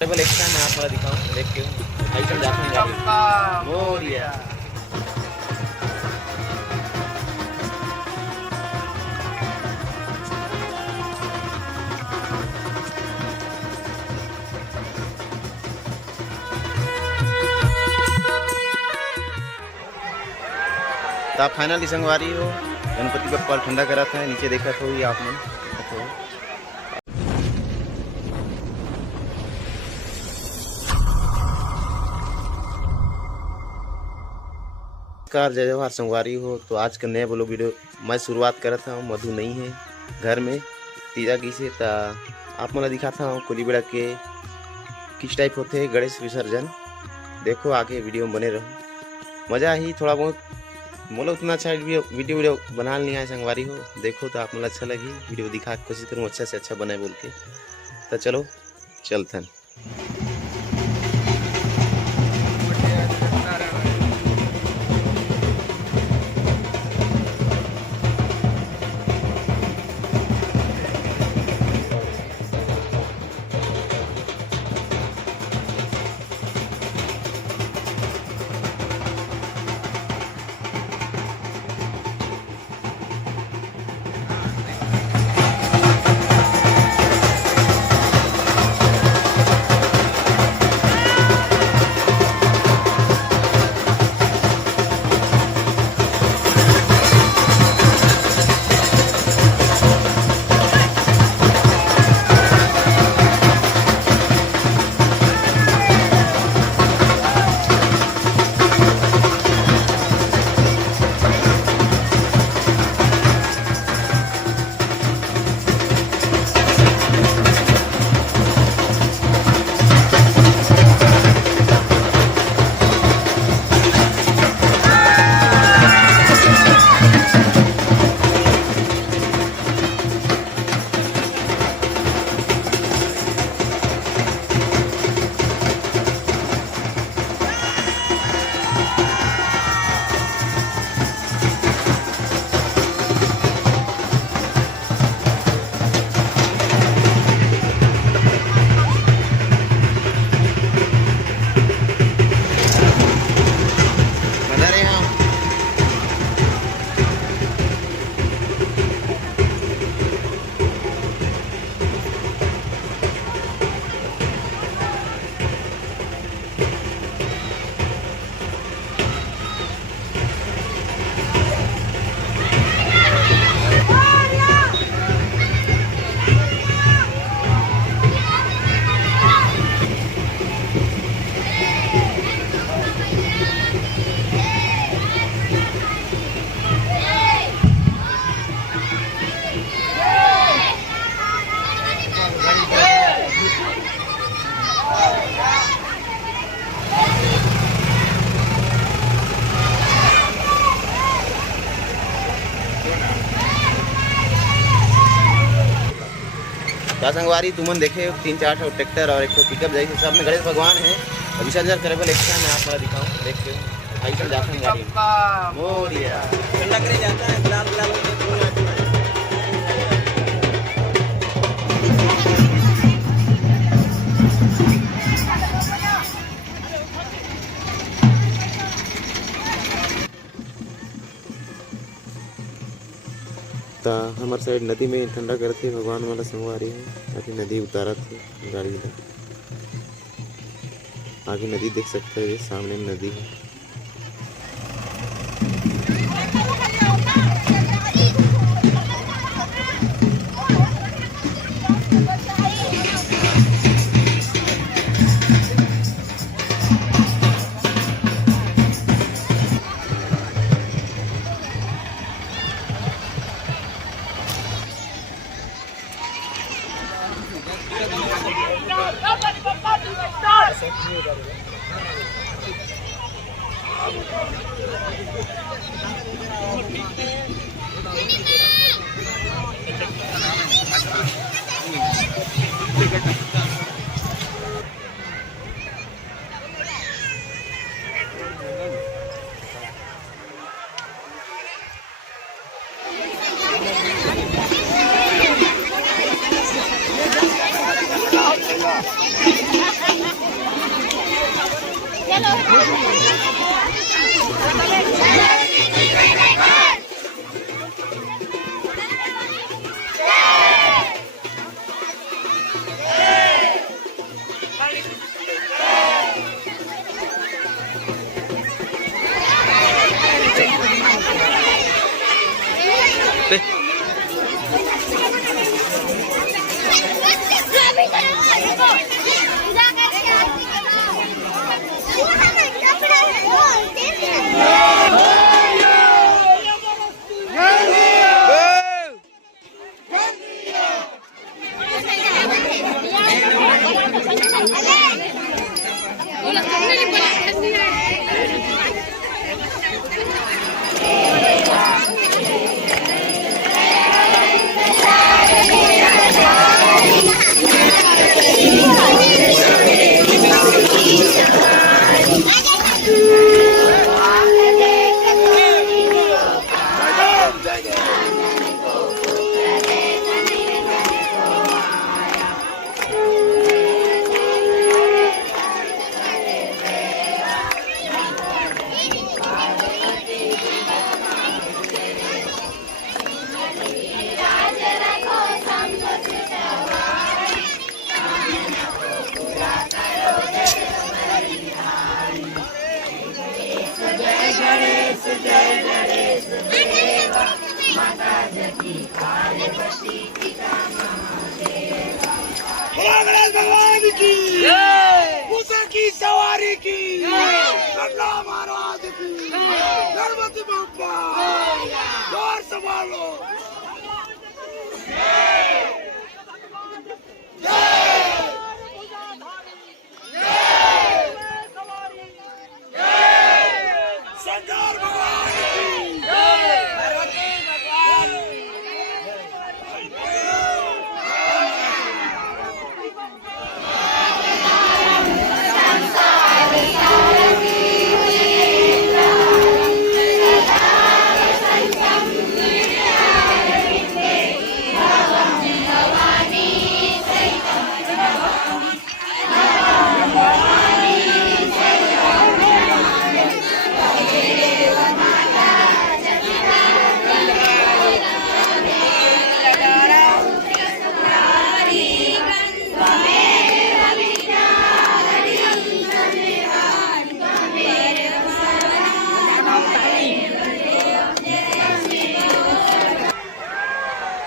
Table extra मैं आपको दिखाऊं, देख के भाई चल जाता हूं गाड़ी मोरिया। तो आप फाइनली संगवारी हो गणपति बप्पा ठंडा करा था, नीचे देखा तो ही आपने नमस्कार, जय जवाहर संगवारी हो। तो आज का नया ब्लॉग वीडियो मैं शुरुआत कर रहा हूँ। मधु नहीं है घर में तीजा की से, तो आप मैं दिखाता हूँ कुली बेड़ा के किस टाइप होते हैं गणेश विसर्जन। देखो आगे वीडियो में बने रहो, मज़ा ही थोड़ा बहुत मोला उतना अच्छा वीडियो बना नहीं है संगवारी हो। देखो तो आप मतलब अच्छा लगी वीडियो दिखा के कोशिश करूँ अच्छा से अच्छा बनाए बोल के। तो चलो चलते हैं। संगवारी तुमन देखे 3-4 ठो ट्रैक्टर और एक ठो पिकअप जैसे सब में गणेश भगवान है। विसर्जन करे वाले एक्स्ट्रा मैं आपको दिखाऊं, देख के भाई चल जाता हूं गाड़ी मोरिया ठंडा करे जाता है गुलाल गुलाल हमारे साइड नदी में ठंडा करते भगवान वाला संगवारी है। अभी नदी उतारा थे गाड़ी में, आगे नदी देख सकते हैं, सामने नदी है। गणेश भगवान की मूसा की सवारी की गन्ना महाराज की गणपति बप्पा द्वार संभालो। शंकर भगवान की पार्वती भगवान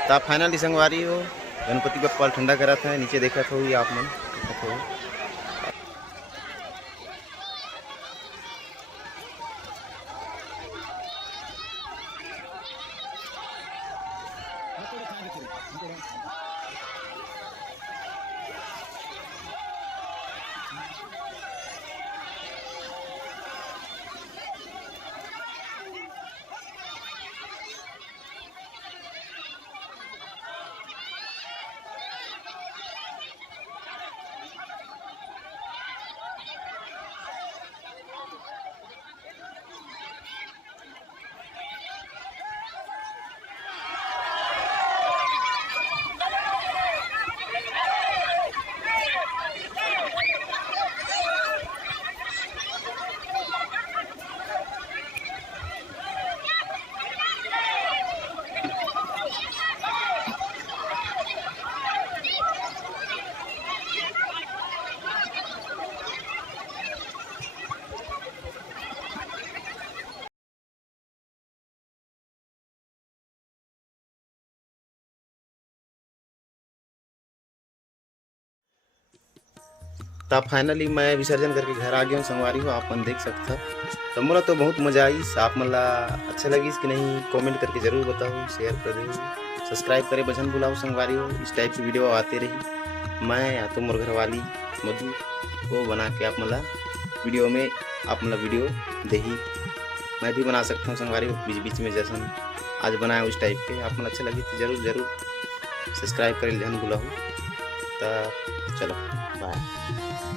तो फाइनली संगवारी हो गणपति बप्पा ठंडा करा था नीचे देखा था ये आप मन देखा था। तो फाइनली मैं विसर्जन करके घर आ गया हूँ संगवारी हो आप मन देख सकता। तो मोला तो बहुत मजा आई। आप मन ला अच्छा लगी कि नहीं कमेंट करके जरूर बताओ, शेयर कर दो, सब्सक्राइब करे बचन बुलाओ संगवारी हो। इस टाइप की वीडियो आते रही। मैं या तो मोर घर वाली मधु को बना के आप मला वीडियो में आप मला वीडियो दे ही मैं भी बना सकता हूँ संगवारी हो बीच बीच में जैसा आज बनाया उस टाइप के। आप मन अच्छा लगी तो जरूर सब्सक्राइब करे जन बुलाओ। तो चलो बाय।